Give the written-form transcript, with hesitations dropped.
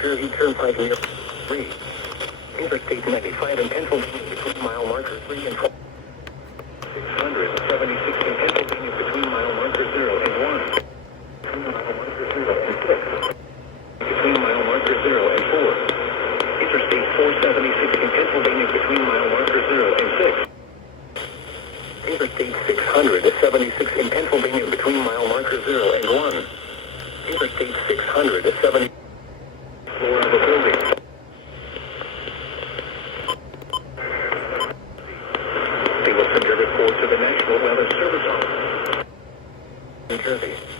Jersey Turnpike near 3. Interstate 95 in Pennsylvania between mile marker 3 and 12. 676 in Pennsylvania between mile marker 0 and 1. Between mile marker 0 and 6. Between mile marker 0 and 4. Interstate 476 in Pennsylvania between mile marker 0 and 6. Interstate 676 in Pennsylvania between mile marker 0 and 1. Interstate 670 floor of a building. They will send your report to the National Weather Service Office. New Jersey.